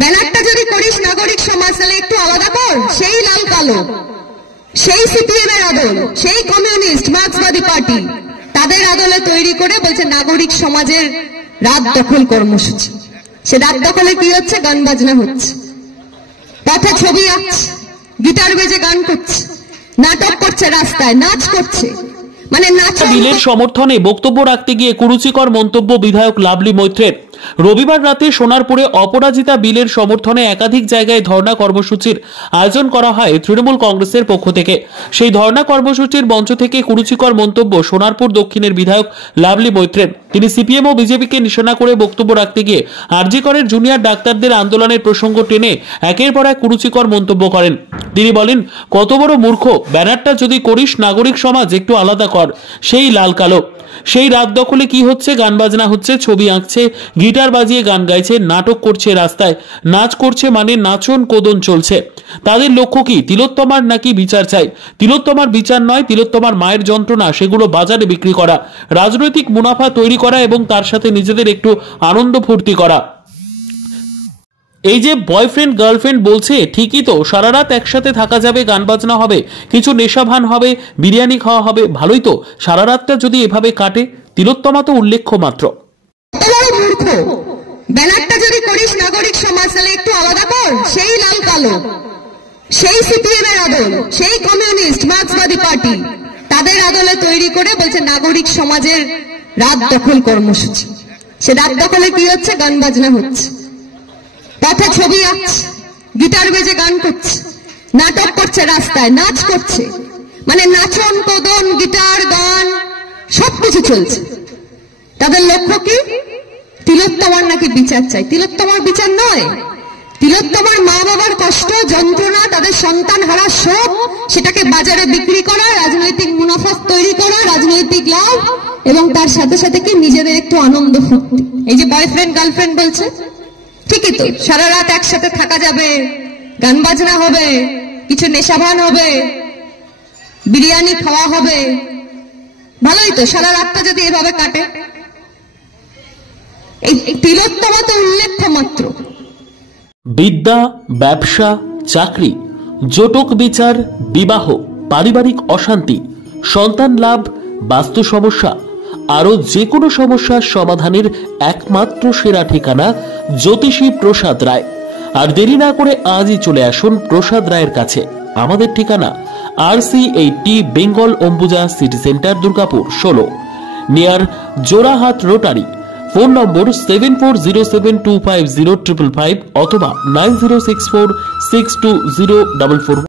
ব্যানারটা যদি করিস নাগরিক সমাজ তাহলে একটু আলাদা কর, সেই লাল কালো, সেই সিপিএম এর আদল, সেই কমিউনিস্ট মার্ক্সবাদী পার্টি তাদের আদলে তৈরি করে বলছে নাগরিক সমাজের রাত দখল কর্মসূচি। সে রাত দখলে কি হচ্ছে? গান বাজনা হচ্ছে, পথে ছবি আঁকছে, গিটার বেজে গান করছে, নাটক করছে, রাস্তায় নাচ করছে। মানে নাচ বিলের সমর্থনে বক্তব্য রাখতে গিয়ে কুরুচিকর মন্তব্য বিধায়ক লাভলি মৈত্রের। রবিবার রাতে সোনারপুরে অপরাজিতা বিলের সমর্থনে একাধিক জায়গায় ধর্ণা কর্মসূচির আয়োজন করা হয় তৃণমূল কংগ্রেসের পক্ষ থেকে। সেই ধর্ণা কর্মসূচির মঞ্চ থেকে কুরুচিকর মন্তব্য সোনারপুর দক্ষিণের বিধায়ক লাভলি মৈত্রের। তিনি সিপিএম ও বিজেপিকে নিশানা করে বক্তব্য রাখতে গিয়ে আরজি করের জুনিয়র ডাক্তারদের আন্দোলনের প্রসঙ্গ টেনে একের পর এক কুরুচিকর মন্তব্য করেন। তিনি বলেন, কত বড় মূর্খ, ব্যানারটা যদি করিস নাগরিক সমাজ একটু আলাদা কর, সেই লাল কালো। সেই রাত দখলে কি হচ্ছে? গান বাজনা হচ্ছে, ছবি আঁকছে, গিটার বাজিয়ে গান গাইছে, নাটক করছে, রাস্তায় নাচ করছে, মানে নাচন কোদন চলছে। তাদের লক্ষ্য কি? তিলোত্তমার নাকি বিচার চাই? তিলোত্তমার বিচার নয়, তিলোত্তমার মায়ের যন্ত্রণা সেগুলো বাজারে বিক্রি করা, রাজনৈতিক মুনাফা তৈরি করা এবং তার সাথে নিজেদের একটু আনন্দ ফুর্তি করা। এই যে বয়ফ্রেন্ড গার্লফ্রেন্ড বলছে, ঠিকই তো, সারা রাত একসাথে থাকা যাবে, গান বাজনা হবে, কিছু নেশাভান হবে, বিরিয়ানি খাওয়া হবে, ভালোই তো। সারা রাতটা যদি এভাবে কাটে, তিলোত্তমা তো উল্লেখ্য মাত্র। ব্যানারটা যদি করিস নাগরিক সমাজ তাহলে একটু আলাদা কর, সেই লাল কালো, সেই সিপিএম এর আদল, সেই কমিউনিস্ট মার্ক্সবাদী পার্টি তাদের আদলে তৈরি করে বলছে নাগরিক সমাজের রাত দখল কর্মসূচি। সে রাত দখলে কি হচ্ছে? গান বাজনা হচ্ছে, পথে ছবি আঁকছে, গিটার বেজে গান করছে, নাটক করছে, রাস্তায় নাচ করছে। মানে নাচন কোদন গিটার গান সবকিছু চলছে। তাদের লক্ষ্য কি? তিলোত্তমার নাকি বিচার চাই। তিলোত্তমার বিচার নয়, তিলোত্তমার মা বাবার কষ্ট যন্ত্রণা, তাদের সন্তান হারা শোক, সেটাকে বাজারে বিক্রি করা, রাজনৈতিক মুনাফা তৈরি করা, রাজনৈতিক লাভ, এবং তার সাথে সাথে কি নিজেদের একটু আনন্দ ফুর্তি। এই যে বয়ফ্রেন্ড গার্লফ্রেন্ড বলছে, ঠিকই তো, সারা রাত একসাথে থাকা যাবে, গান বাজনা হবে, কিছু নেশাভান হবে, বিরিয়ানি খাওয়া হবে, ভালোই তো। সারা রাতটা যদি এভাবে কাটে, এই তিলোত্তমা তো উল্লেখ্য মাত্র। বিদ্যা, ব্যবসা, চাকরি, জটক বিচার, বিবাহ, পারিবারিক অশান্তি, সন্তান লাভ, বাস্তু সমস্যা, আরো যে কোনো সমস্যার সমাধানের একমাত্র সেরা ঠিকানা জ্যোতিষী প্রসাদ রায়। আর দেরি না করে আজই চলে আসুন প্রসাদ রায়ের কাছে। আমাদের ঠিকানা RC80 Bengal Ambuja city centre, Durgapur 16, near Jorhat rotary. Phone নম্বর 7407250555 অথবা 9064620444।